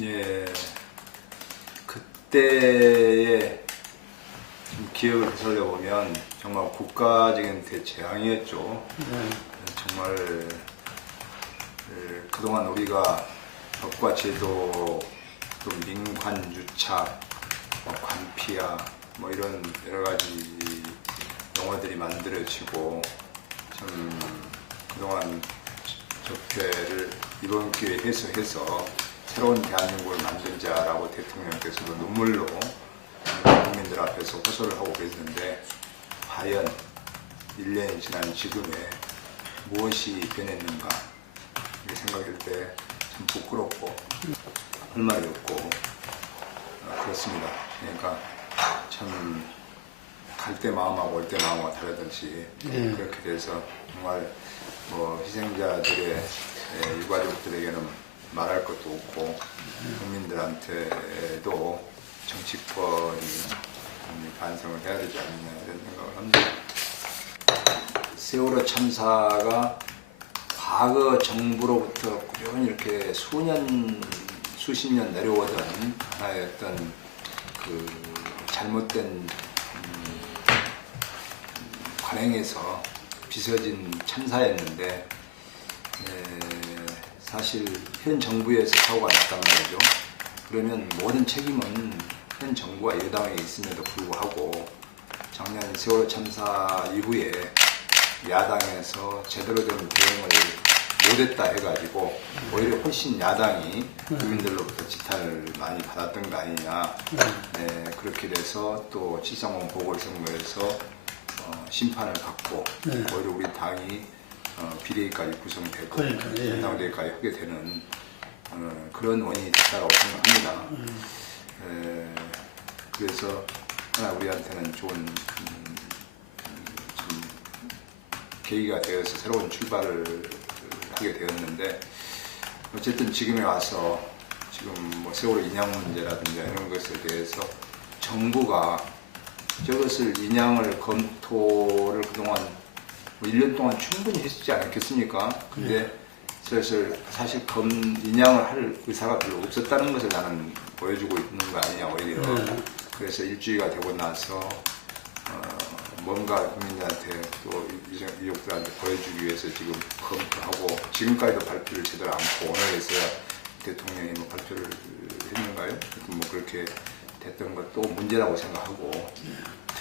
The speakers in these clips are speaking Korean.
예, 그때의 좀 기억을 되살려 보면 정말 국가적인 대재앙이었죠. 네. 정말 에, 그동안 우리가 법과 제도, 또 민관 유착, 뭐 관피아, 뭐 이런 여러 가지 용어들이 만들어지고 참 그동안 적폐를 이번 기회에 해소해서 새로운 대한민국을 만들자라고 대통령께서도 눈물로 국민들 앞에서 호소를 하고 계시는데 과연 1년이 지난 지금에 무엇이 변했는가 생각할 때 참 부끄럽고 할 말이 없고 어, 그렇습니다. 그러니까 참 갈 때 마음하고 올 때 마음하고 다르듯이 네. 그렇게 돼서 정말 뭐 희생자들의 에, 유가족들에게는 말할 것도 없고 국민들한테도 정치권이 좀 반성을 해야 되지 않느냐 이런 생각을 합니다. 세월호 참사가 과거 정부로부터 꾸준히 이렇게 수년, 수십 년 내려오던 하나의 어떤 그 잘못된 음, 관행에서 빚어진 참사였는데 에, 사실 현 정부에서 사고가 났단 말이죠. 그러면 모든 책임은 현 정부와 여당에 있음에도 불구하고 작년 세월호 참사 이후에 야당에서 제대로 된 대응을 못했다 해가지고 오히려 훨씬 야당이 국민들로부터 지탄을 많이 받았던 거 아니냐. 네, 그렇게 돼서 또七30 보궐선거에서 어, 심판을 받고 네. 오히려 우리 당이 어, 비례까지 구성되고 그러니까, 예. 전당대회까지 하게 되는 어, 그런 원인이 있다고 생각합니다. 음. 에, 그래서 하나 우리한테는 좋은 음, 좀 계기가 되어서 새로운 출발을 하게 되었는데 어쨌든 지금에 와서 지금 뭐 세월호 인양 문제라든지 이런 것에 대해서 정부가 저것을 인양을 검토를 그동안 뭐 1년 동안 충분히 했지 않겠습니까? 근데 슬슬 사실 검 인양을 할 의사가 별로 없었다는 것을 나는 보여주고 있는 거 아니냐 오히려 네. 그래서 일주일가 되고 나서 어, 뭔가 국민들한테 또 이족들한테 보여주기 위해서 지금 검토하고 지금까지도 발표를 제대로 않고 오늘 해서야 대통령이 뭐 발표를 했는가요? 뭐 그렇게 됐던 것도 문제라고 생각하고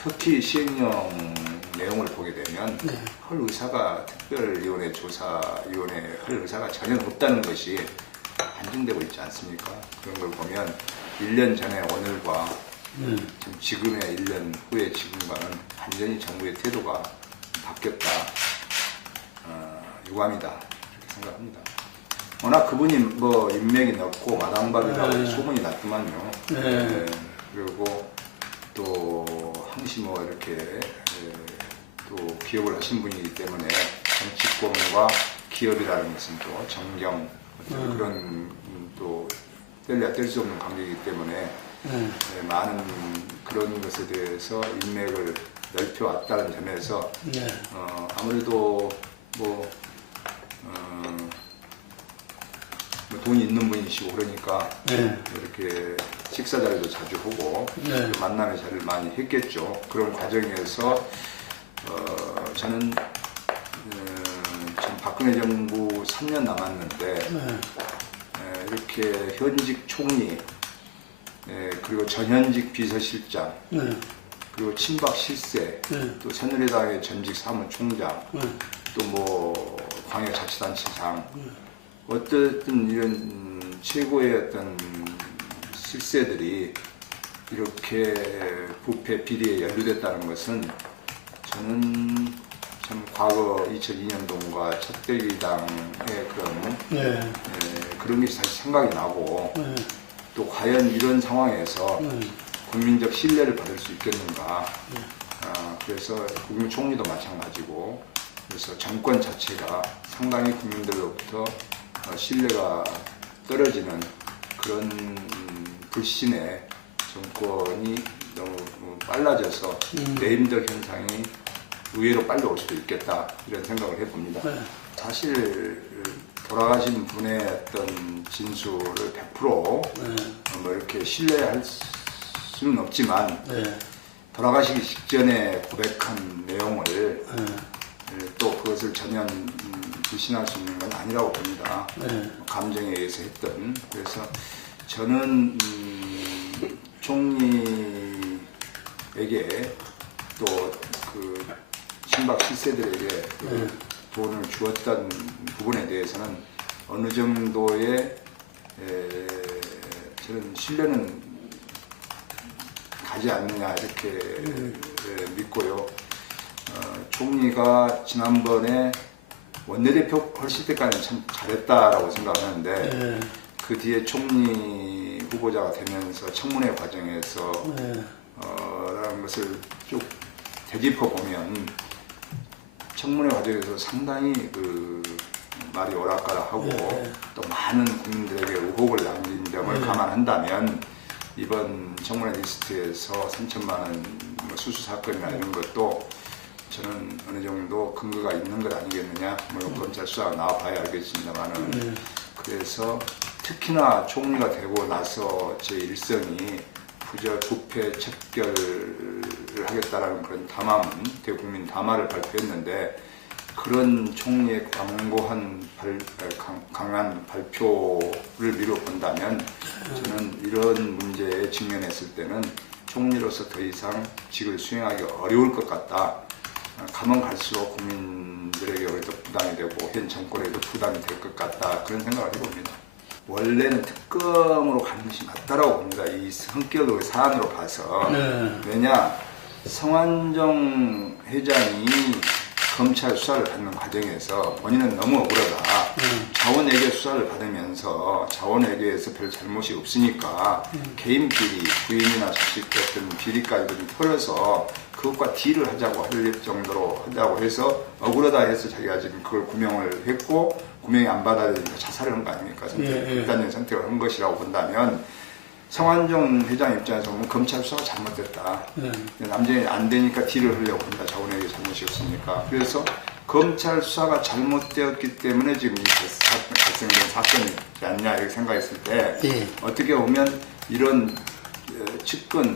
특히 시행령 내용을 보게 되면 네. 할 의사가 특별위원회 조사위원회 할 의사가 전혀 없다는 것이 반증되고 있지 않습니까? 그런 걸 보면 1년 전에 오늘과 네. 지금 지금의 1년 후의 지금과는 완전히 정부의 태도가 바뀌었다. 어, 유감이다. 이렇게 생각합니다. 워낙 그분이 뭐 인맥이 넓고 마당발이라고 네. 소문이 났더만요. 네. 네. 그리고 또 항시 뭐 이렇게 예, 또 기업을 하신 분이기 때문에 정치권과 기업이라는 것은 또 정경 어떤 음. 그런 음, 또 뗄래야 뗄 수 없는 관계이기 때문에 네. 네, 많은 그런 것에 대해서 인맥을 넓혀왔다는 점에서 네. 어, 아무래도 뭐, 어, 뭐 돈이 있는 분이시고 그러니까 네. 이렇게 식사 자리도 자주 하고 네. 또 만남의 자리를 많이 했겠죠. 그런 과정에서 어, 저는 음, 지금 박근혜 정부 3년 남았는데 네. 에, 이렇게 현직 총리 에, 그리고 전현직 비서실장 네. 그리고 친박 실세 네. 또 새누리당의 전직 사무총장 네. 또뭐 광역자치단체장 어쨌든 이런 음, 최고의 어떤 실세들이 이렇게 부패 비리에 연루됐다는 것은 저는 참 과거 2002년도과 첫대기당의 그런 네. 에, 그런 게 사실 생각이 나고 네. 또 과연 이런 상황에서 네. 국민적 신뢰를 받을 수 있겠는가. 아, 그래서 국민총리도 마찬가지고 그래서 정권 자체가 상당히 국민들로부터 어, 신뢰가 떨어지는 그런 음, 불신의 정권이 너무 어, 빨라져서 음. 내임덕 현상이 의외로 빨리 올 수도 있겠다 이런 생각을 해봅니다. 네. 사실 돌아가신 분의 어떤 진술을 100%뭐 네. 이렇게 신뢰할 수는 없지만 네. 돌아가시기 직전에 고백한 내용을 네. 또 그것을 전혀 음, 불신할 수 있는 건 아니라고 봅니다. 네. 감정에 의해서 했던 그래서 저는 음, 총리에게 또그 신박 실세들에게 그 네. 돈을 주었던 부분에 대해서는 어느 정도의 에, 저는 신뢰는 가지 않느냐 이렇게 에, 믿고요. 어, 총리가 지난번에 원내대표 헐실 때까지는 참 잘했다라고 생각하는데 네. 그 뒤에 총리 후보자가 되면서 청문회 과정에서 네. 어, 라는 것을 쭉 되짚어 보면 청문회 과정에서 상당히 그 말이 오락가락하고 네. 또 많은 국민들에게 의혹을 남긴 점을 네. 감안한다면 이번 청문회 리스트에서 3천만 원뭐 수수 사건이나 이런 것도 저는 어느 정도 근거가 있는 것 아니겠느냐 뭐 검찰 수사가 나와봐야 알겠습니다만은 네. 그래서 특히나 총리가 되고 나서 제 일성이 부저 부패 척결을 하겠다라는 그런 담화문, 대국민 담화를 발표했는데 그런 총리의 광고한 발, 강, 강한 발표를 미뤄 본다면 저는 이런 문제에 직면했을 때는 총리로서 더 이상 직을 수행하기 어려울 것 같다. 가면 갈수록 국민들에게 오히려 더 부담이 되고 현 정권에도 부담이 될 것 같다 그런 생각을 해봅니다. 원래는 특검으로 가는 것이 맞다라고 봅니다. 이 성격의 사안으로 봐서 네. 왜냐 성환정 회장이 검찰 수사를 받는 과정에서 본인은 너무 억울하다. 네. 자원외교 수사를 받으면서 자원외교에서 별 잘못이 없으니까 개인 비리, 부인이나 자식 같은 비리까지도 좀 털어서 그것과 딜을 하자고 할 정도로 하자고 해서 억울하다 해서 자기가 지금 그걸 구명을 했고 구명이 안 받아들이니까 자살을 한 거 아닙니까? 선택, 예, 예. 극단적인 선택을 한 것이라고 본다면 성환종 회장 입장에서 보면 검찰 수사가 잘못됐다. 네. 남자이 안 되니까 딜을 하려고 한다. 자원에게 잘못이 없으니까. 그래서 검찰 수사가 잘못되었기 때문에 지금 이 사- 발생된 사건이지 않냐 이렇게 생각했을 때 예. 어떻게 보면 이런 어, 측근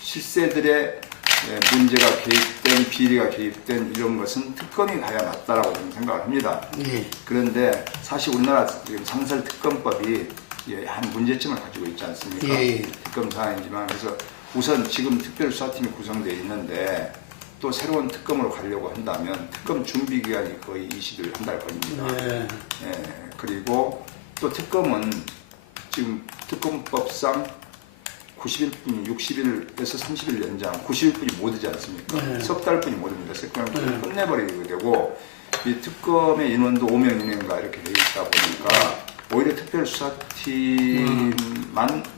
실세들의 에, 문제가 개입된 비리가 개입된 이런 것은 특검이 가야 맞다라고 저는 생각을 합니다. 예. 그런데 사실 우리나라 지금 상설 특검법이 예, 한 문제점을 가지고 있지 않습니까? 예. 특검 사안이지만 그래서 우선 지금 특별수사팀이 구성되어 있는데 또 새로운 특검으로 가려고 한다면 특검 준비 기간이 거의 20일 한 달 걸립니다. 네. 예, 그리고 또 특검은 지금 특검법상 90일뿐이 60일에서 30일 연장, 90일뿐이 못 되지 않습니까? 네. 석 달뿐이 못 됩니다. 특검을 네. 끝내버리게 되고 이 특검의 인원도 5명 인원인가 이렇게 돼 있다 보니까 오히려 특별수사팀만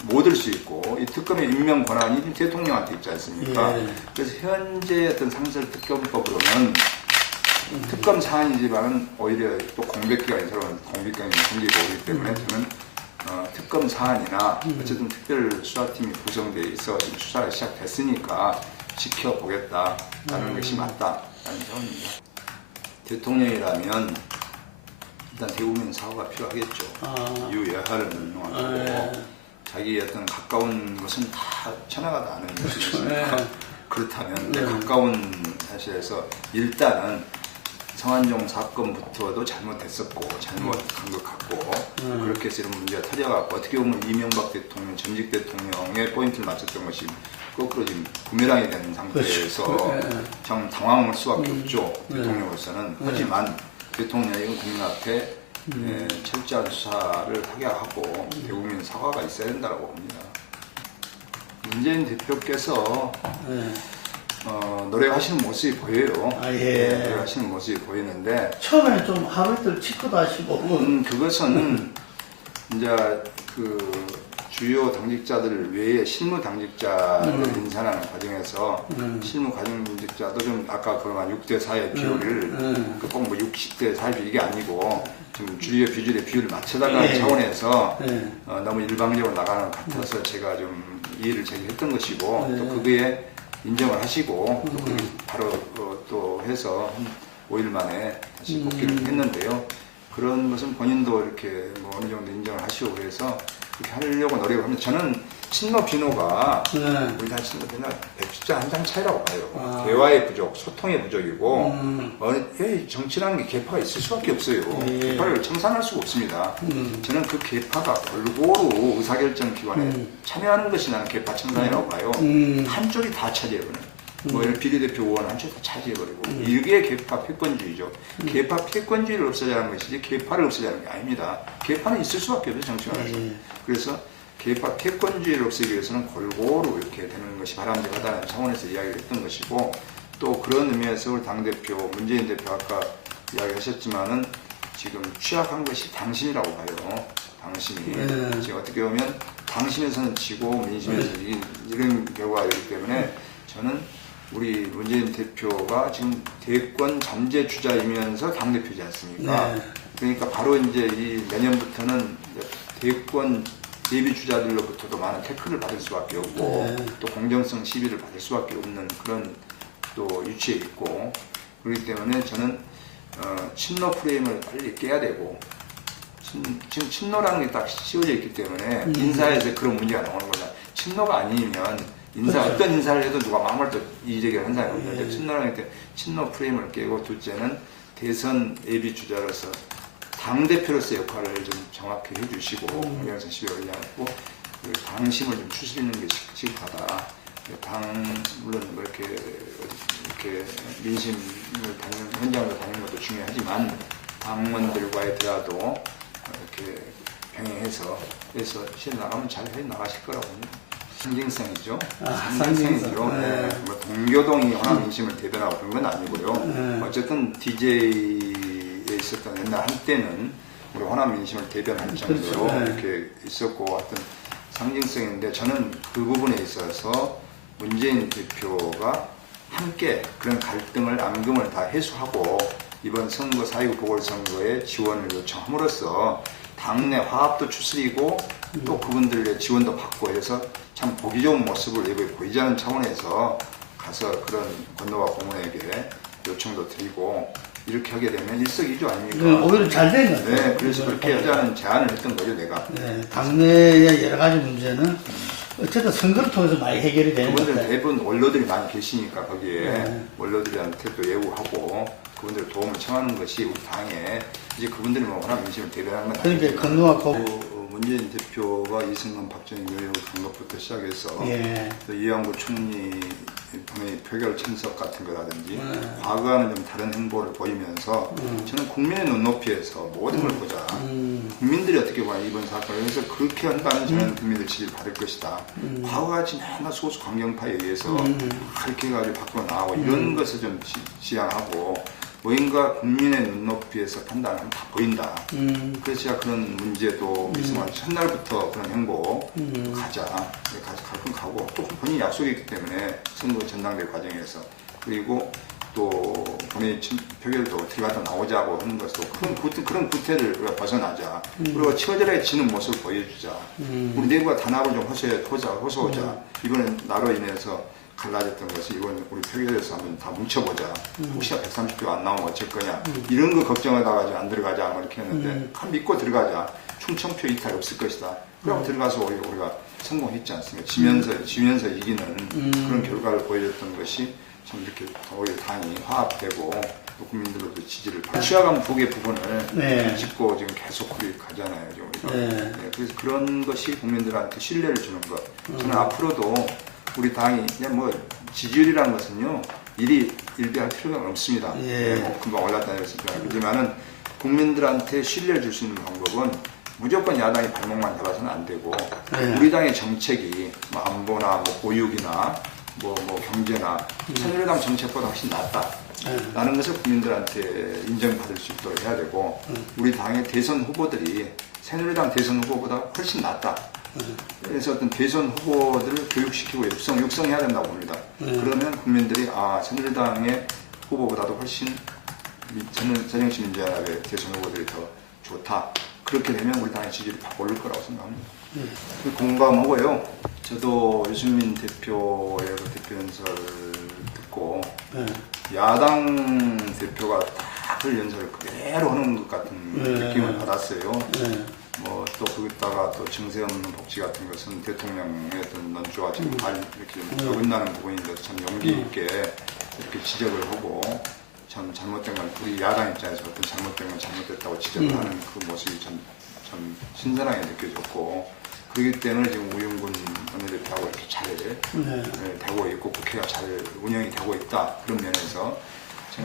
못들수 있고 이 특검의 임명 권한이 대통령한테 있지 않습니까? 예. 그래서 현재 어떤 상설 특검법으로는 특검 사안이지만 오히려 또 공백기간이 새로운 공백기간이 생기고 오기 때문에 저는 어, 특검 사안이나 어쨌든 특별수사팀이 구성되어 있어 지금 수사가 시작됐으니까 지켜보겠다라는 것이 맞다라는 점입니다. 대통령이라면 일단 대국민 사과가 필요하겠죠. 아. 유예하를 명령하고 아, 예. 자기 어떤 가까운 것은 다 천하가 다 아는 것이 있으니까 네. 그렇다면 네. 가까운 사실에서 일단은 성한종 사건부터도 잘못했었고 잘못 한 것 같고 음. 그렇게 해서 이런 문제가 터져갖고 어떻게 보면 이명박 대통령 전직 대통령의 포인트를 맞췄던 것이 거꾸로 지금 부메랑이 된 상태에서 그렇죠. 네. 참 당황할 수밖에 음. 없죠 네. 대통령으로서는 네. 하지만 대통령이 국민 앞에 음. 에, 철저한 수사를 하게 하고 대국민 사과가 있어야 된다고 봅니다. 문재인 대표께서 네. 어, 노래하시는 모습이 보여요. 아, 예. 네, 노래하시는 모습이 보이는데 처음에 좀 하루들 치고도 하시고 음, 그것은 이제 그 주요 당직자들 외에 실무 당직자를 음. 인사하는 과정에서 음. 실무 당직자도 좀 아까 그런 6대 4의 비율을 음. 그 꼭뭐 60대 40 이게 아니고 좀 주요 비율의 비율을 맞춰나가는 예. 차원에서 네. 어, 너무 일방적으로 나가는 것 같아서 제가 좀 이의를 제기했던 것이고 네. 또 그거에 인정을 하시고 또 음. 바로 어, 또 해서 한 5일 만에 다시 음. 복귀를 했는데요. 그런 것은 본인도 이렇게 뭐 어느 정도 인정을 하시고 그래서 그렇게 하려고 노력을 합니다. 저는 친노 비노가 네. 우리나라 친노 비노 백숫자 한 장 차이라고 봐요. 아. 대화의 부족, 소통의 부족이고 음. 어, 예, 정치라는 게 계파가 있을 수밖에 없어요. 예. 계파를 청산할 수가 없습니다. 음. 저는 그 계파가 골고루 의사결정 기관에 음. 참여하는 것이 나는 계파 청산이라고 봐요. 음. 한쪽이 다 차지해버려요. 뭐 예를 비례대표 의원 한쪽이 다 차지해버리고 음. 이게 계파 패권주의죠. 계파 패권주의를 없애자는 것이지 계파를 없애자는 게 아닙니다. 계파는 있을 수밖에 없어요 정치관에서. 예. 그래서 계파 패권주의를 없애기 위해서는 골고루 이렇게 되는 것이 바람직하다는 차원에서 이야기를 했던 것이고 또 그런 의미에서 우리 당대표 문재인 대표 아까 이야기하셨지만은 지금 취약한 것이 당신이라고 봐요. 당신이 네. 지금 어떻게 보면 당신에서는 지고 민심에서 이긴 이런 결과이기 때문에 저는 우리 문재인 대표가 지금 대권 잠재 주자이면서 당 대표지 않습니까? 네. 그러니까 바로 이제 이 내년부터는 대권 예비 주자들로부터도 많은 태클을 받을 수밖에 없고 네. 또 공정성 시비를 받을 수밖에 없는 그런 또 위치에 있고 그렇기 때문에 저는 어, 친노 프레임을 빨리 깨야 되고 친, 지금 친노라는 게 딱 씌워져 있기 때문에 음. 인사에서 그런 문제가 나오는 거다. 친노가 아니면 인사 그렇죠. 어떤 인사를 해도 누가 아무것도 이의제기를 한 사람이 없는데 예. 게 친노 프레임을 깨고 둘째는 대선 예비 주자로서 당 대표로서 역할을 좀 정확히 해주시고 음. 공정성 시비를 올려놓고 그 당심을 좀 추스리는 게 시- 시급하다. 당 물론 뭐 이렇게 이렇게 민심을 다니는 현장으로 다니는 것도 중요하지만 당원들과의 대화도 이렇게 병행해서 그래서 실 나가면 잘 해 나가실 거라고 봅니다. 상징성이죠. 아, 상징성이죠. 상징성. 네. 네. 뭐 동교동이 호남 민심을 대변하고 그런 건 아니고요. 네. 어쨌든 DJ에 있었던 옛날 한때는 우리 호남 민심을 대변할 정도로 그렇죠. 네. 이렇게 있었고 어떤 상징성인데 저는 그 부분에 있어서 문재인 대표가 함께 그런 갈등을 앙금을 다 해소하고 이번 선거 4.29 보궐선거에 지원을 요청함으로써 당내 화합도 추스리고 또 그분들의 지원도 받고 해서 참 보기 좋은 모습을 보이지 않는 차원에서 가서 그런 건너와 고문에게 요청도 드리고 이렇게 하게 되면 일석이조 아닙니까? 네, 오히려 잘된 거죠. 네, 그래서 그렇게 하자는 제안을 했던 거죠, 내가. 네, 당내의 여러 가지 문제는 어쨌든 선거를 통해서 많이 해결이 되는 것 그분들. 대부분 원로들이 많이 계시니까 거기에 네. 원로들한테도 예우하고 그분들 도움을 청하는 것이 우리 당에 이제 그분들이 뭐 워낙 민심을 대변하는 건 그러니까 아니지만 건너하고 어, 문재인 대표가 이승만 박정희 간 것부터 시작해서 예. 또 이양구 총리 본회의 표결 참석 같은 거라든지 네. 과거와는 좀 다른 행보를 보이면서 저는 국민의 눈높이에서 모든 걸 보자. 음, 국민들이 어떻게 봐요 이번 사건을 그래서 그렇게 한다면 저는 국민들 지지를 받을 것이다. 과거같이 맨날 소수 강경파에 의해서 그렇게 해가지고 밖으로 나가고 이런 것을 좀 지, 지양하고 뭐인가 국민의 눈높이에서 판단하면 다 보인다. 음, 그래서야 그런 문제도 있으면 첫날부터 그런 행보 음. 가자. 가서 가끔 가고 또 본인이 약속이 있기 때문에 선거 전당대 과정에서 그리고 또 본인의 친- 표결도 어떻게 하다 나오자고 하는 것도 그런 구태, 그런 구태를 우리가 벗어나자. 그리고 처절하게 지는 모습을 보여주자. 음. 우리 내부가 단합을 좀 호소해, 호소, 호소하자. 이번에 나로 인해서 갈라졌던 것이 이번 우리 표결에서 한번 다 뭉쳐보자. 혹시나 130표 안 나오면 어쩔 거냐. 이런 거 걱정하다가 안 들어가자. 뭐 이렇게 했는데 한 믿고 들어가자. 충청표 이탈 없을 것이다. 그럼 들어가서 오히려 우리가 성공했지 않습니까? 지면서, 지면서 이기는 그런 결과를 보여줬던 것이 참 이렇게 오히려 당이 화합되고 또 국민들로도 지지를 받고 취약한 북의 부분을 네. 짚고 지금 계속 가잖아요. 지금 우리가. 네. 네, 그래서 그런 것이 국민들한테 신뢰를 주는 것. 음. 저는 앞으로도 우리 당이 그냥 뭐 지지율이라는 것은요 일이 일비할 필요가 없습니다. 예. 네, 뭐 금방 올랐다 그랬지만은 국민들한테 신뢰를 줄 수 있는 방법은 무조건 야당이 발목만 잡아서는 안 되고 예. 우리 당의 정책이 뭐 안보나 뭐 보육이나 뭐, 뭐 경제나 새누리당 정책보다 훨씬 낫다. 예. 라는 것을 국민들한테 인정받을 수 있도록 해야 되고 우리 당의 대선 후보들이 새누리당 대선 후보보다 훨씬 낫다. 그래서 어떤 대선 후보들을 교육시키고 육성, 육성해야 된다고 봅니다. 그러면 국민들이 아 새누리당의 후보보다도 훨씬 저는 새정치 민주연합의 대선 후보들이 더 좋다. 그렇게 되면 우리 당의 지지율이 확 오를 거라고 생각합니다. 공감하고요. 저도 유승민 대표의 그 대표 연설을 듣고 네. 야당 대표가 딱그 연설을 그대로 하는 것 같은 네. 느낌을 받았어요. 예. 뭐 또 거기다가 또 증세 없는 복지 같은 것은 대통령의 어떤 논조와 좀잘 이렇게 좀 네. 어긋나는 부분인데 참 용기 있게 이렇게 지적을 하고 참 잘못된 건 우리 야당 입장에서 어떤 잘못된 건 잘못됐다고 지적을 음. 하는 그 모습이 참, 참 신선하게 느껴졌고 그렇기 때문에 지금 우영군 원내대표하고 이렇게 잘 네. 예, 되고 있고 국회가 잘 운영이 되고 있다 그런 면에서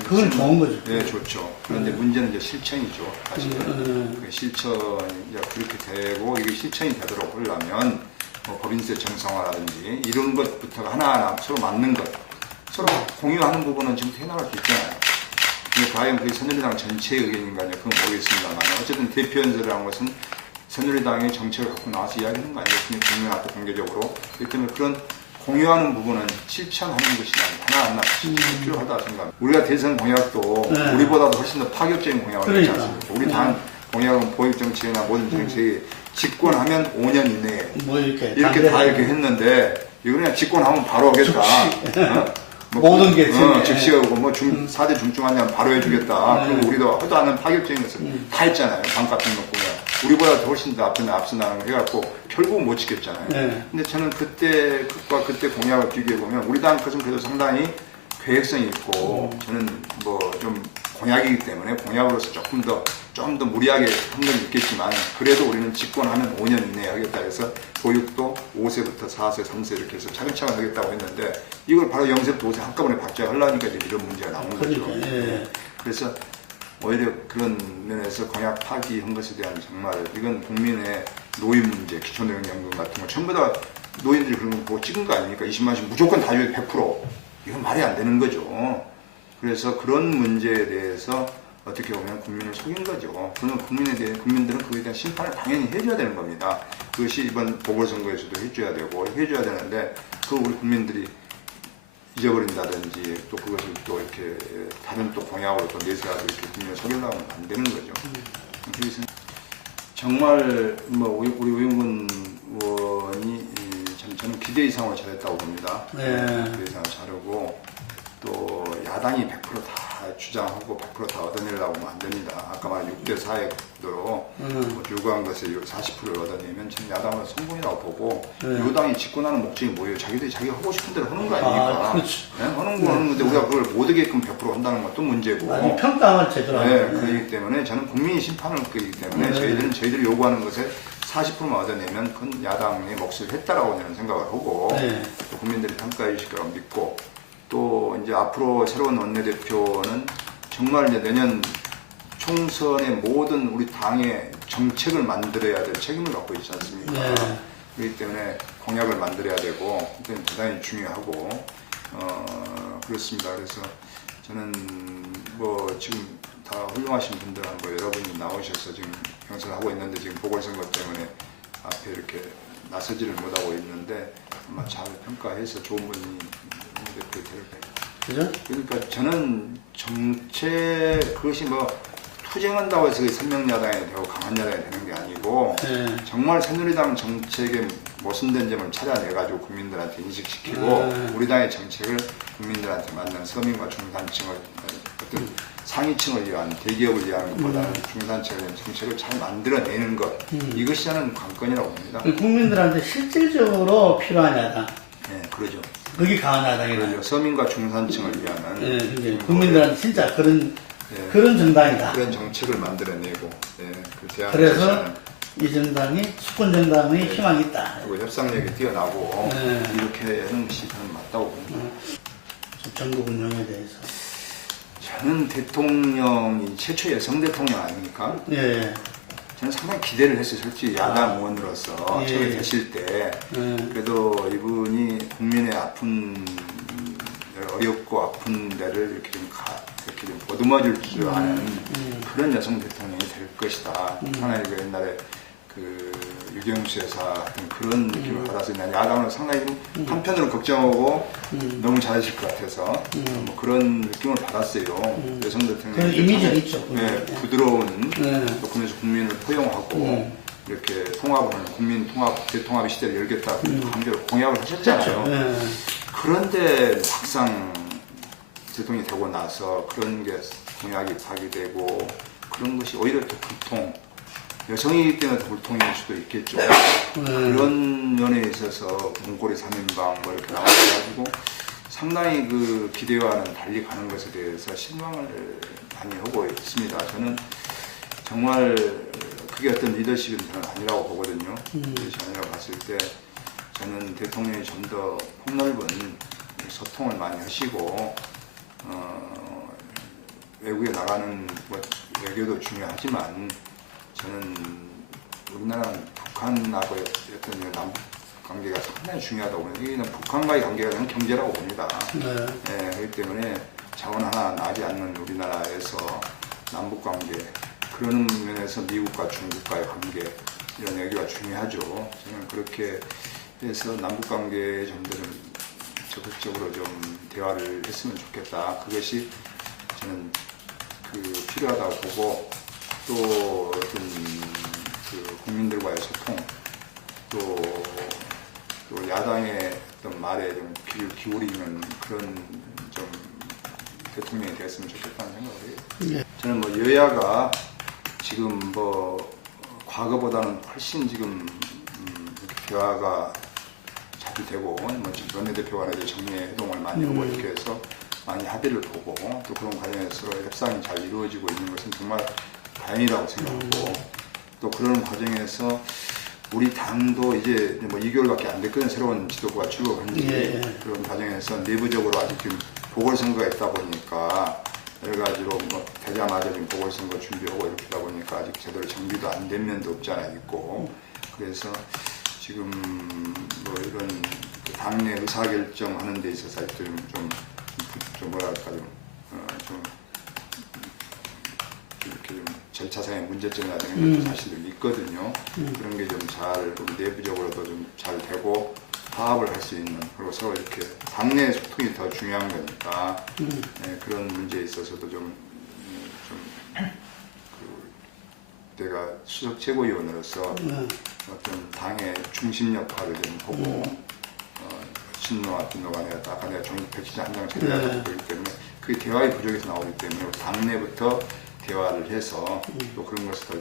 그건 좋은 거죠. 예, 좋죠. 그런데 문제는 이제 실천이죠. 사실은 음. 그 실천이 이제 그렇게 되고 이게 실천이 되도록 하려면 뭐 법인세 정상화라든지 이런 것부터가 하나하나 서로 맞는 것, 서로 공유하는 부분은 지금 해나갈 수 있잖아요. 근데 과연 그게 새누리당 전체의 의견인가 요? 그건 모르겠습니다만 어쨌든 대표 연설이라는 것은 새누리당의 정책을 갖고 나와서 이야기하는 거 아니겠습니까? 국민 앞에 공개적으로. 그렇기 때문에 그런 공유하는 부분은 실천하는 것이 하나하나 필요하다 생각합니다. 우리가 대선 공약도 네. 우리보다도 훨씬 더 파격적인 공약을 했지 그러니까. 않습니까? 우리 당 공약은 보육 정책이나 모든 정책이 집권하면 5년 이내에 뭐 이렇게 이렇게 다 이렇게 했는데 이거 그냥 집권하면 바로 하겠다. 어? 모든 게 어, 지금, 즉시 하고 뭐 중, 4대 중증 환자는 바로 해주겠다. 음. 그리고 우리도 하도 않은 파격적인 것을 다 했잖아요. 방 같은 거 보면. 우리보다 더 훨씬 더 앞서 앞서 나가는 거 해갖고 결국은 못 지켰잖아요. 네. 근데 저는 그때 그과 그때 공약을 비교해 보면 우리 당 것은 그래도 상당히 계획성이 있고 저는 뭐 좀 공약이기 때문에 공약으로서 조금 더 좀 더 무리하게 한 건 있겠지만 그래도 우리는 집권하면 5년 이내에 하겠다 해서 보육도 5세부터 4세, 3세 이렇게 해서 차근차근 하겠다고 했는데 이걸 바로 0세부터 5세 한꺼번에 박자 하려니까 이제 이런 문제가 나온 거죠. 그러니까, 예. 그래서 오히려 그런 면에서 공약 파기한 것에 대한 정말 이건 국민의 노인 문제, 기초노령연금 같은 거 전부 다 노인들이 그런 거 보고 찍은 거 아닙니까? 20만씩 무조건 다 100%. 이건 말이 안 되는 거죠. 그래서 그런 문제에 대해서 어떻게 보면 국민을 속인 거죠. 그러면 국민에 대해 국민들은 그에 대한 심판을 당연히 해줘야 되는 겁니다. 그것이 이번 보궐선거에서도 해줘야 되고 해줘야 되는데 그 우리 국민들이 잊어버린다든지 또 그것을 또 이렇게 다른 또 공약으로 또 내세워서 이렇게 국민을 속이려고 하면 안 되는 거죠. 그래서 정말 뭐 우리 우리 우영근 의원이 이참 저는 기대 이상으로 잘했다고 봅니다. 네. 기대 이상으로 잘하고 또 야당이 100%다 주장하고 100%다 얻어내려고 하면 안 됩니다. 아까 말한 6대 4의 구도로 음. 뭐 요구한 것에 40%를 얻어내면 저는 야당은 성공이라고 보고 네. 여당이 집권하는 목적이 뭐예요? 자기들이 자기가 하고 싶은 대로 하는 거 아닙니까? 아, 그렇죠. 네? 하는 거 하는 건데 우리가 그걸 못 하게끔 100% 한다는 것도 문제고 아니 평가를 제대로 네, 하는. 그렇기 때문에 저는 국민이 심판을 끄기 때문에 네. 저희들은 저희들이 요구하는 것에 40%만 얻어내면 그건 야당의 몫을 했다라고 저는 생각을 하고 네. 또 국민들이 평가해 주실 거라고 믿고 또 이제 앞으로 새로운 원내대표는 정말 이제 내년 총선의 모든 우리 당의 정책을 만들어야 될 책임을 갖고 있지 않습니까? 네. 그렇기 때문에 공약을 만들어야 되고 그게 대단히 중요하고 어, 그렇습니다. 그래서 저는 뭐 지금 다 훌륭하신 분들하고 여러분이 나오셔서 지금 경선을 하고 있는데 지금 보궐선거 때문에 앞에 이렇게 나서지를 못하고 있는데 아마 잘 평가해서 좋은 분이. 그죠? 그러니까 저는 정책 그것이 뭐 투쟁한다고 해서 선명야당이 되고 강한 야당이 되는 게 아니고 네. 정말 새누리당 정책의 모순된 점을 찾아내가지고 국민들한테 인식시키고 네. 우리 당의 정책을 국민들한테 맞는 서민과 중산층을 어떤 상위층을 위한 대기업을 위한 것보다는 중산층을 위한 정책을 잘 만들어내는 것 음. 이것이 저는 관건이라고 봅니다. 국민들한테 실질적으로 필요한 야당. 네, 그러죠. 그게 강한 야당이다. 그러죠. 서민과 중산층을 위한 네, 이제 국민들한테 진짜 그런 네. 그런 정당이다. 그런 정책을 만들어내고 네, 그 대안을 그래서 제시하는 이 정당이 수권 정당의 희망이 있다. 그리고 협상력이 뛰어나고 네. 이렇게 하는 것이 저는 맞다고 봅니다. 전국 운영에 대해서. 저는 대통령이 최초 여성 대통령 아닙니까? 예. 저는 상당히 기대를 했어요. 솔직히 야당 의원으로서 예. 처음에 되실 때 예. 그래도 이분이 국민의 아픈 어렵고 아픈 데를 이렇게 좀 가, 이렇게 좀 보듬어 줄 줄 아는 음. 그런 여성 대통령이 될 것이다. 하나의 그 옛날에 그 유경수 여사 그런 느낌을 받아서 난 야당을 상당히 좀 한편으로 걱정하고 음. 너무 잘하실 것 같아서 뭐 그런 느낌을 받았어요. 여성 그런 대통령이 이미지가 있죠, 네, 네. 부드러운 네. 또 그러면서 국민을 포용하고 음. 이렇게 통합을 하는 국민 통합 대통합의 시대를 열겠다 음. 강제로 공약을 하셨잖아요. 그렇죠. 예. 그런데 막상 대통령이 되고 나서 그런 게 공약이 파기되고 그런 것이 오히려 더 불통 여성이기 때문에 더 불통일 수도 있겠죠. 그런 면에 있어서 문고리 3인방 뭐 이렇게 나와가지고 상당히 그 기대와는 달리 가는 것에 대해서 실망을 많이 하고 있습니다. 저는 정말 그게 어떤 리더십은 저는 아니라고 보거든요. 리더십 아니라고 봤을 때 저는 대통령이 좀 더 폭넓은 소통을 많이 하시고 어, 외국에 나가는 뭐 외교도 중요하지만 저는 우리나라는 북한하고 어떤 이 남북 관계가 상당히 중요하다고 봅니다. 이는 북한과의 관계가 저는 경제라고 봅니다. 네. 예, 그렇기 때문에 자원 하나 나지 않는 우리나라에서 남북 관계 그런 면에서 미국과 중국과의 관계 이런 얘기가 중요하죠. 저는 그렇게 해서 남북 관계에 좀 더 좀 적극적으로 좀 대화를 했으면 좋겠다. 그것이 저는 그 필요하다고 보고 또 어떤 그 국민들과의 소통 또, 또 야당의 어떤 말에 좀 귀를 기울이는 그런 좀 대통령이 됐으면 좋겠다는 생각을 해요. 예. 저는 뭐 여야가 지금 뭐 과거보다는 훨씬 지금 음, 대화가 잘 되고 뭐 지금 원내대표 간에도 정리해동을 많이 하고 음. 이렇게 해서 많이 합의를 보고 또 그런 과정에서 협상이 잘 이루어지고 있는 것은 정말 다행이라고 생각하고 또 그런 과정에서 우리 당도 이제 뭐 2개월밖에 안 됐거든요. 새로운 지도부가 출범한 지 예, 예. 그런 과정에서 내부적으로 아직 지금 보궐선거가 있다 보니까 여러 가지로 뭐 되자마자 지금 보궐선거 준비하고 이렇게 하다 보니까 아직 제대로 정비도 안 된 면도 없지 않아 있고 그래서 지금 뭐 이런 그 당내 의사결정하는 데 있어서 좀, 좀, 좀 뭐랄까 좀, 어, 좀 절차상의 문제점이라든가 것도 사실은 있거든요. 그런 게 좀 잘 내부적으로도 좀 잘 되고 파악을 할 수 있는 그리고 서로 이렇게 당내 소통이 더 중요한 거니까 예, 그런 문제에 있어서도 좀, 음, 좀 그, 내가 수석 최고위원으로서 네. 어떤 당의 중심 역할을 좀 하고 어, 신노와 빈노 간에 아까 내가 종이 백지 한장 제대로 네. 있기 때문에 그게 대화의 부족에서 나오기 때문에 당내부터 대화를 해서 또 그런 것을 더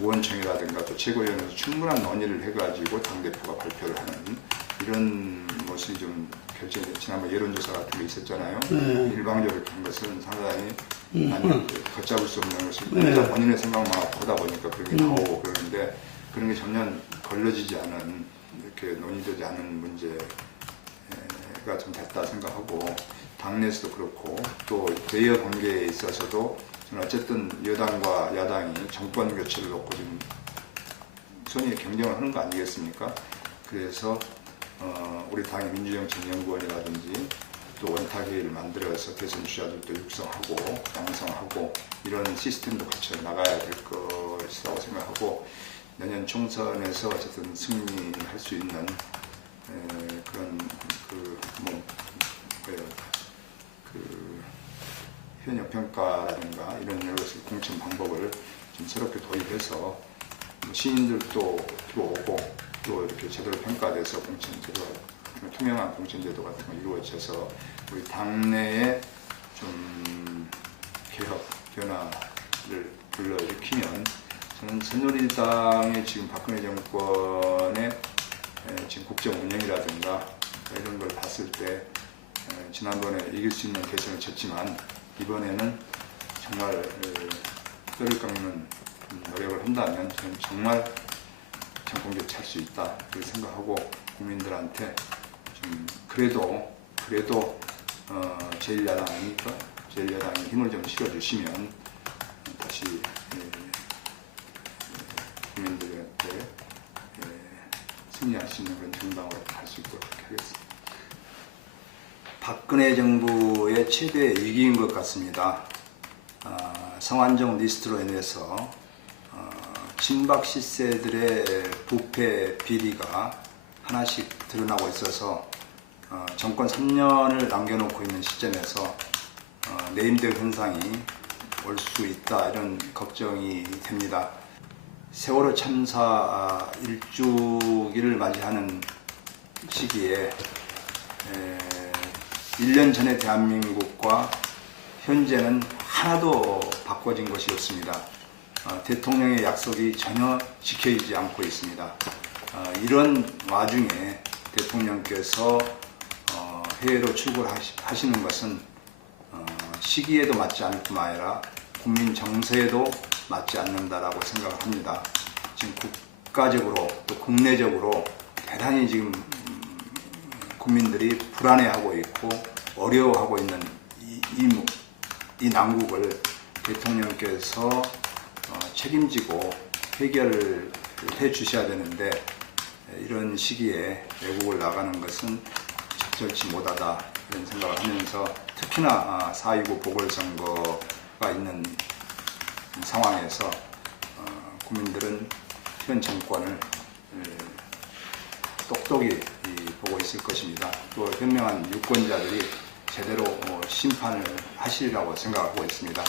의원총회라든가 또 최고위원회에서 충분한 논의를 해가지고 당대표가 발표를 하는 이런 모습이 좀 결정이 지난번 여론조사 같은 게 있었잖아요. 네. 일방적으로 한 것은 상당히 많이 걷잡을 수 없는 것을 네. 본인의 생각만 보다 보니까 그런 게 나오고 그러는데 그런 게 전혀 걸러지지 않은 이렇게 논의되지 않은 문제가 좀 됐다 생각하고 당내에서도 그렇고 또 대여 관계에 있어서도 어쨌든 여당과 야당이 정권 교체를 놓고 지금 손이 경쟁을 하는 거 아니겠습니까? 그래서 어, 우리 당의 민주정책연구원이라든지 또 원탁회의를 만들어서 대선 주자들도 육성하고 양성하고 이런 시스템도 갖춰 나가야 될 것이라고 생각하고 내년 총선에서 어쨌든 승리할 수 있는 에, 그런 그뭐 그 현역 평가라든가 이런 여러 가지 공천 방법을 좀 새롭게 도입해서 뭐 시민들도 들어오고 또 이렇게 제대로 평가돼서 공천 제도 투명한 공천 제도 같은 거 이루어져서 우리 당내에 좀 개혁 변화를 불러일으키면 저는 새누리당의 지금 박근혜 정권의 에, 지금 국정 운영이라든가 이런 걸 봤을 때 에, 지난번에 이길 수 있는 대선을 쳤지만 이번에는 정말 에, 뼈를 깎는 음, 노력을 한다면 저는 정말 정권교 찰수 있다 그 생각하고 국민들한테 좀 그래도 그래도 어, 제1야당 아닙니까? 제1야당에 힘을 좀 실어주시면 다시 에, 국민들한테 에, 승리할 수 있는 그런 정당으로 갈 수 있도록. 박근혜 정부의 최대 위기인 것 같습니다. 아, 성완종 리스트로 인해서 어, 친박 시세들의 부패 비리가 하나씩 드러나고 있어서 어, 정권 3년을 남겨놓고 있는 시점에서 어, 네임드 현상이 올 수 있다 이런 걱정이 됩니다. 세월호 참사 아, 일주기를 맞이하는 시기에 에, 1년 전의 대한민국과 현재는 하나도 바꿔진 것이 없습니다. 어, 대통령의 약속이 전혀 지켜지지 않고 있습니다. 어, 이런 와중에 대통령께서 어, 해외로 출국하시는 것은 어, 시기에도 맞지 않을 뿐만 아니라 국민 정서에도 맞지 않는다라고 생각을 합니다. 지금 국가적으로 또 국내적으로 대단히 지금 음, 국민들이 불안해하고 있고 어려워하고 있는 이, 이, 무- 이 난국을 대통령께서 어, 책임지고 해결을 해 주셔야 되는데 이런 시기에 외국을 나가는 것은 적절치 못하다 이런 생각을 하면서 특히나 4.29 보궐선거가 있는 상황에서 어, 국민들은 현 정권을 에, 똑똑히 이, 보고 있을 것입니다. 또 현명한 유권자들이 제대로 어, 심판을 하시리라고 생각하고 있습니다.